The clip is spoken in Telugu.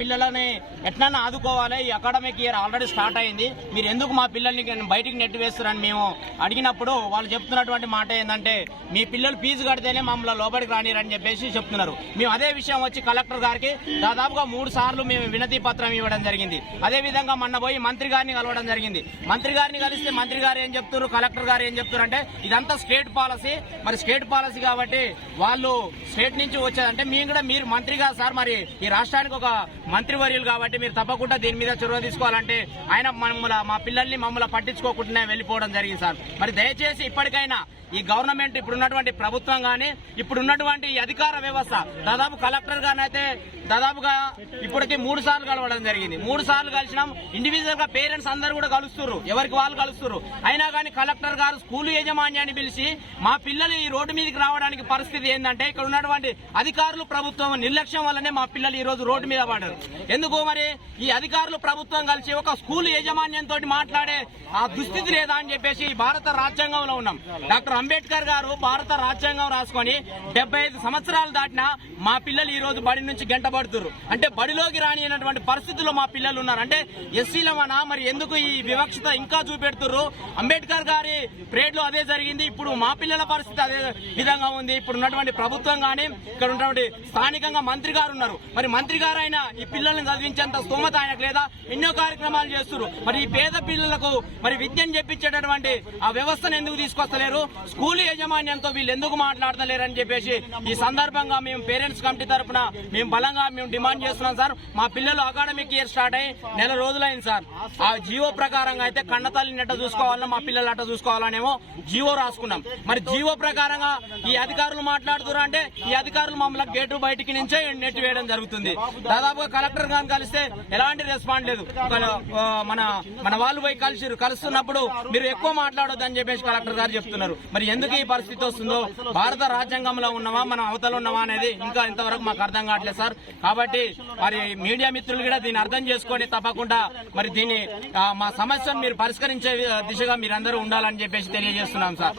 పిల్లలని ఎట్లా ఆదుకోవాలి, ఈ అకాడమిక్ ఇయర్ ఆల్రెడీ స్టార్ట్ అయింది, మీరు ఎందుకు మా పిల్లల్ని బయటికి నెట్టి వేస్తారని మేము అడిగినప్పుడు వాళ్ళు చెప్తున్నటువంటి మాట ఏంటంటే మీ పిల్లలు ఫీజు కడితేనే మమ్మల్ని లోపలికి రానిరని చెప్పేసి చెప్తున్నారు. మేము అదే విషయం వచ్చి కలెక్టర్ గారికి దాదాపుగా 3 సార్లు మేము వినతి పత్రం ఇవ్వడం జరిగింది. అదేవిధంగా మొన్న పోయి మంత్రి గారిని కలవడం జరిగింది. మంత్రి గారిని కలిస్తే మంత్రి గారు ఏం చెప్తున్నారు, కలెక్టర్ గారు ఏం చెప్తున్నారు అంటే ఇదంతా స్టేట్ పాలసీ, మరి స్టేట్ పాలసీ కాబట్టి వాళ్ళు స్టేట్ నుంచి వచ్చేదంటే మేము కూడా మీరు మంత్రిగా సార్ మరి ఈ రాష్ట్రానికి ఒక మంత్రివర్యులు కాబట్టి మీరు తప్పకుండా దీని మీద చొరవ తీసుకోవాలంటే ఆయన మా పిల్లల్ని మమ్మల్ని పట్టించుకోకుండానే వెళ్ళిపోవడం జరిగింది సార్. మరి దయచేసి ఇప్పటికైనా ఈ గవర్నమెంట్ ఇప్పుడున్నటువంటి ప్రభుత్వం కానీ ఇప్పుడున్నటువంటి అధికార వ్యవస్థ దాదాపు కలెక్టర్ గారిని అయితే దాదాపుగా ఇప్పటికి 3 సార్లు కలవడం జరిగింది. 3 సార్లు కలిసినాం. ఇండివిజువల్ గా పేరెంట్స్ అందరూ కూడా కలుస్తున్నారు, ఎవరికి వాళ్ళు కలుస్తున్నారు. అయినా కానీ కలెక్టర్ గారు స్కూల్ యాజమాన్యాన్ని పిలిచి మా పిల్లలు ఈ రోడ్డు మీదకి రావడానికి పరిస్థితి ఏంటంటే ఇక్కడ ఉన్నటువంటి అధికారులు ప్రభుత్వం నిర్లక్ష్యం వల్లనే మా పిల్లలు ఈ రోజు రోడ్డు మీద పడ్డారు. ఎందుకు మరి ఈ అధికారులు ప్రభుత్వం కలిసి ఒక స్కూల్ యాజమాన్యంతో మాట్లాడే ఆ దుస్థితి లేదా అని చెప్పేసి భారత రాజ్యాంగంలో ఉన్నాం. డాక్టర్ అంబేద్కర్ గారు భారత రాజ్యాంగం రాసుకొని 75 సంవత్సరాలు దాటినా మా పిల్లలు ఈ రోజు బడి నుంచి గంటబడుతున్నారు. అంటే బడిలోకి రానిటువంటి పరిస్థితుల్లో మా పిల్లలు ఉన్నారు. అంటే ఎస్సీలమనా మరి ఎందుకు ఈ వివక్షత ఇంకా చూపెడుతున్నారు? అంబేద్కర్ గారి ప్రేడ్ లో అదే జరిగింది, ఇప్పుడు మా పిల్లల పరిస్థితి అదే విధంగా ఉంది. ఇప్పుడు ఉన్నటువంటి ప్రభుత్వం కానీ ఇక్కడ ఉన్నటువంటి స్థానికంగా మంత్రి గారు ఉన్నారు. మరి మంత్రి గారు అయినా ఈ పిల్లల్ని చదివించేంత స్తోమత ఆయనకు లేదా? ఎన్నో కార్యక్రమాలు చేస్తున్నారు. మరి ఈ పేద పిల్లలకు మరి విద్యను చెప్పించేటటువంటి ఆ వ్యవస్థను ఎందుకు తీసుకొస్తలేరు? స్కూల్ యాజమాన్యంతో వీళ్ళు ఎందుకు మాట్లాడతలేరని చెప్పేసి ఈ సందర్భంగా మేము పేరెంట్స్ కమిటీ తరఫున మేము బలంగా డిమాండ్ చేస్తున్నాం సార్. మా పిల్లలు అకాడమిక్ ఇయర్ స్టార్ట్ అయ్యి 1 నెల రోజులైంది సార్. ఆ జీవో ప్రకారంగా అయితే కన్నతల్లిని ఎట్ట చూసుకోవాలన్నా మా పిల్లలు అట్ట చూసుకోవాలనేమో జీవో రాసుకున్నాం. మరి జీవో ప్రకారంగా ఈ అధికారులు మాట్లాడుతున్నారు అంటే ఈ అధికారులు మమ్మల్ని గేటు బయటికి నుంచే నెట్టివేయడం జరుగుతుంది. దాదాపుగా కలెక్టర్ గారిని కలిస్తే ఎలాంటి రెస్పాండ్ లేదు. మన వాళ్ళు పోయి కలుస్తున్నప్పుడు మీరు ఎక్కువ మాట్లాడొద్దని చెప్పేసి కలెక్టర్ గారు చెప్తున్నారు. మరి ఎందుకు ఈ పరిస్థితి వస్తుందో, భారత రాజ్యాంగంలో ఉన్నామా మనం అవతల ఉన్నామా అనేది ఇంకా ఇంతవరకు మాకు అర్థం కావట్లేదు సార్. కాబట్టి మరి మీడియా మిత్రులు కూడా దీన్ని అర్థం చేసుకొని తప్పకుండా మరి దీన్ని మా సమస్యను మీరు పరిష్కరించే దిశగా మీరందరూ ఉండాలని చెప్పేసి తెలియజేస్తున్నాం సార్.